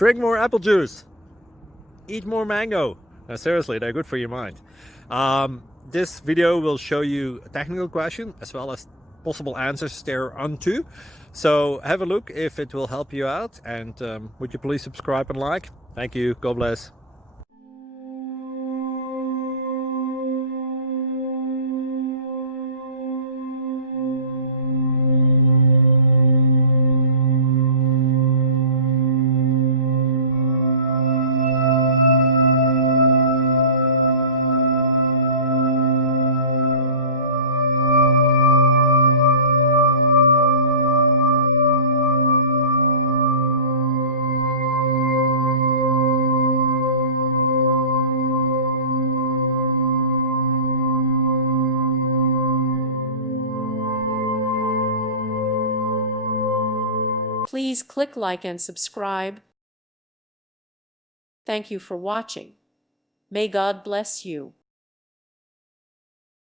Drink more apple juice. Eat more mango. No, seriously, they're good for your mind. This video will show you a technical question as well as possible answers thereunto. So have a look if it will help you out, and would you please subscribe and like? Thank you. God bless. Please click like and subscribe. Thank you for watching. May God bless you.